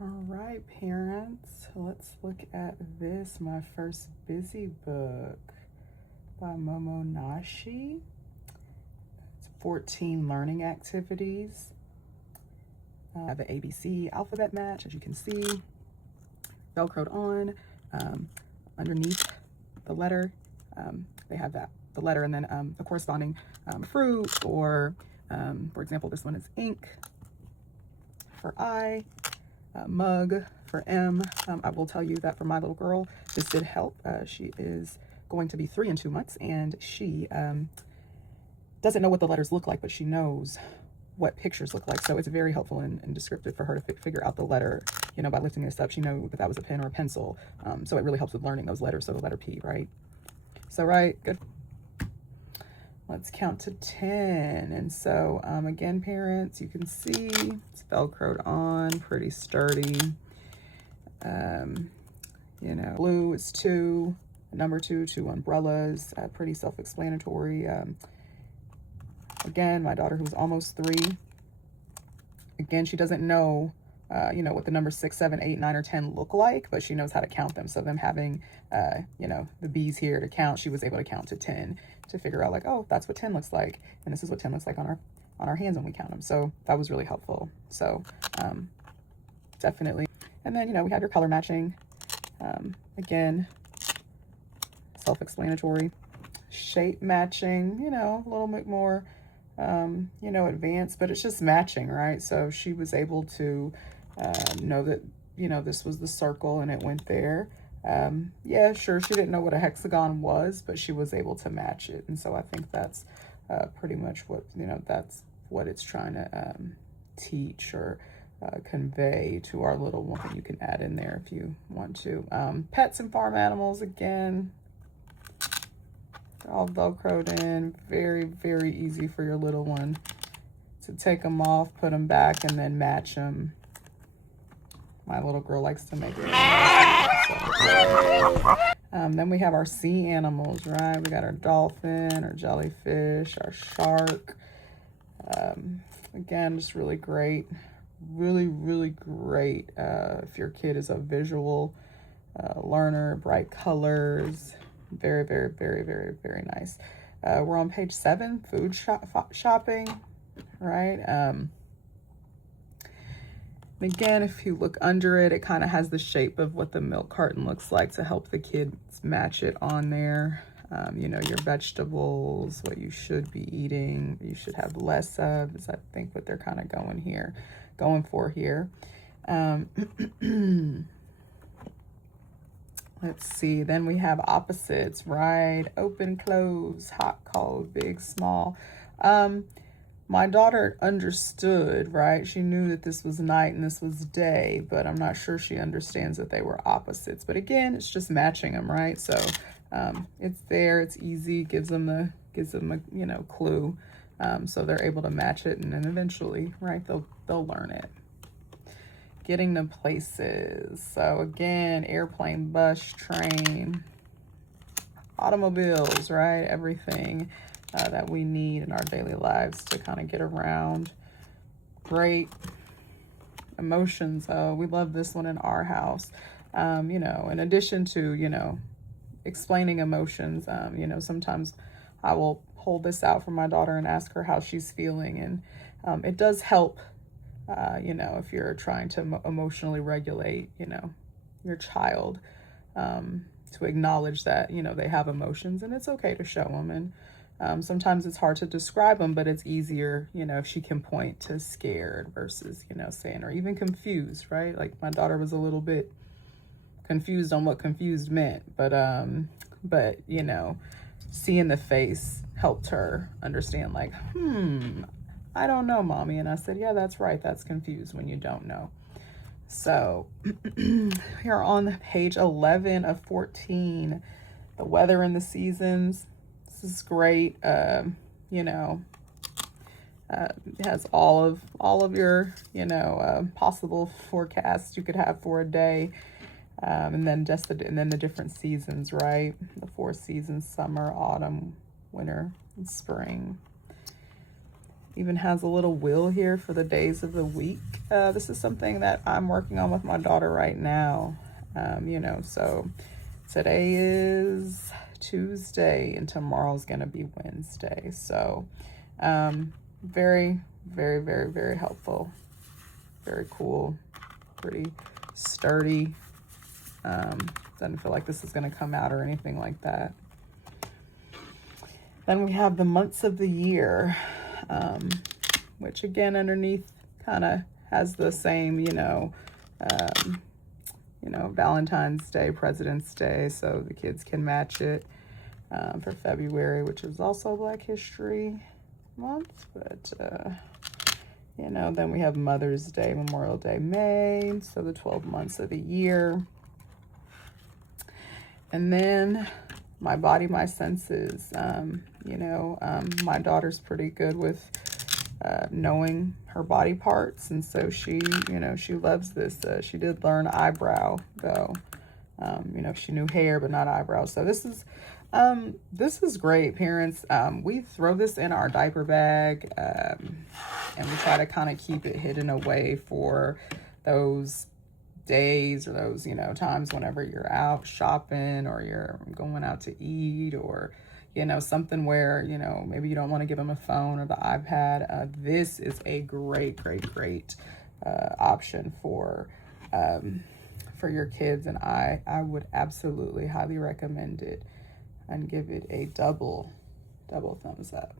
All right, parents, let's look at this, my first busy book by Momo Nashi. It's 14 learning activities. The ABC alphabet match, as you can see, Velcroed on. Underneath the letter, they have the letter and then the corresponding fruit, or for example, this one is ink for I. Mug for M. I will tell you that for my little girl, this did help. She is going to be 3 in 2 months, and she doesn't know what the letters look like, but she knows what pictures look like. So it's very helpful and descriptive for her to figure out the letter, you know, by lifting this up. She knew that was a pen or a pencil. So it really helps with learning those letters. So the letter P, right? So, right, good. Let's count to 10. And so, again, parents, you can see it's Velcroed on, pretty sturdy. You know, blue is 2, number 2, 2 umbrellas, pretty self-explanatory. Again, my daughter who's almost 3, again, she doesn't know, you know, what the numbers 6, 7, 8, 9, or 10 look like, but she knows how to count them. So them having, you know, the B's here to count, she was able to count to 10 to figure out like, oh, that's what 10 looks like. And this is what 10 looks like on our hands when we count them. So that was really helpful. So definitely. And then, you know, we have your color matching. Again, self-explanatory. Shape matching, you know, a little bit more, you know, advanced, but it's just matching, right? So she was able to know that, you know, this was the circle and it went there. Yeah, sure, she didn't know what a hexagon was, but she was able to match it. And so I think that's pretty much what, you know, that's what it's trying to teach or convey to our little one. You can add in there if you want to. Pets and farm animals, again, all Velcroed in. Very, very easy for your little one to take them off, put them back, and then match them. My little girl likes to make it. So. Then we have our sea animals, right? We got our dolphin, our jellyfish, our shark. Again, just really great. Really, really great if your kid is a visual learner, bright colors. Very, very, very, very, very nice. We're on page 7, food shopping, right? Again, if you look under it, it kind of has the shape of what the milk carton looks like to help the kids match it on there. You know, your vegetables, what you should be eating, you should have less of, is I think what they're kind of going for here. Let's see, then we have opposites, right? Open, close, hot, cold, big, small. My daughter understood, right? She knew that this was night and this was day, but I'm not sure she understands that they were opposites. But again, it's just matching them, right? So it's there, it's easy, gives them a you know, clue. So they're able to match it, and then eventually, right, they'll learn it. Getting to places. So again, airplane, bus, train, automobiles, right? Everything that we need in our daily lives to kind of get around. Great. Emotions. Oh, we love this one in our house. You know, in addition to, you know, explaining emotions, you know, sometimes I will hold this out for my daughter and ask her how she's feeling. And it does help, you know, if you're trying to emotionally regulate, you know, your child, to acknowledge that, you know, they have emotions and it's okay to show them. And sometimes it's hard to describe them, but it's easier, you know, if she can point to scared versus, you know, saying, or even confused, right? Like my daughter was a little bit confused on what confused meant, but you know, seeing the face helped her understand, like, I don't know, mommy. And I said, yeah, that's right. That's confused when you don't know. So here on page 11 of 14, the weather and the seasons. This is great. You know, it has all of your, you know, possible forecasts you could have for a day. And then the different seasons, right? The 4 seasons: summer, autumn, winter, and spring. even has a little wheel here for the days of the week. This is something that I'm working on with my daughter right now. You know, so today is Tuesday and tomorrow's gonna be Wednesday. So very, very, very, very helpful. Very cool, pretty sturdy. Doesn't feel like this is gonna come out or anything like that. Then we have the months of the year, which again underneath kind of has the same, you know, Valentine's Day, President's Day, so the kids can match it for February, which is also Black History Month. But, you know, then we have Mother's Day, Memorial Day, May, so the 12 months of the year. And then my body, my senses. You know, my daughter's pretty good with knowing her body parts, and so she, you know, she loves this. She did learn eyebrow though. You know, she knew hair but not eyebrows. So this is great, parents. We throw this in our diaper bag, and we try to kind of keep it hidden away for those days or those, you know, times whenever you're out shopping or you're going out to eat, or, you know, something where, you know, maybe you don't want to give them a phone or the iPad. This is a great option for your kids, and I would absolutely highly recommend it and give it a double thumbs up.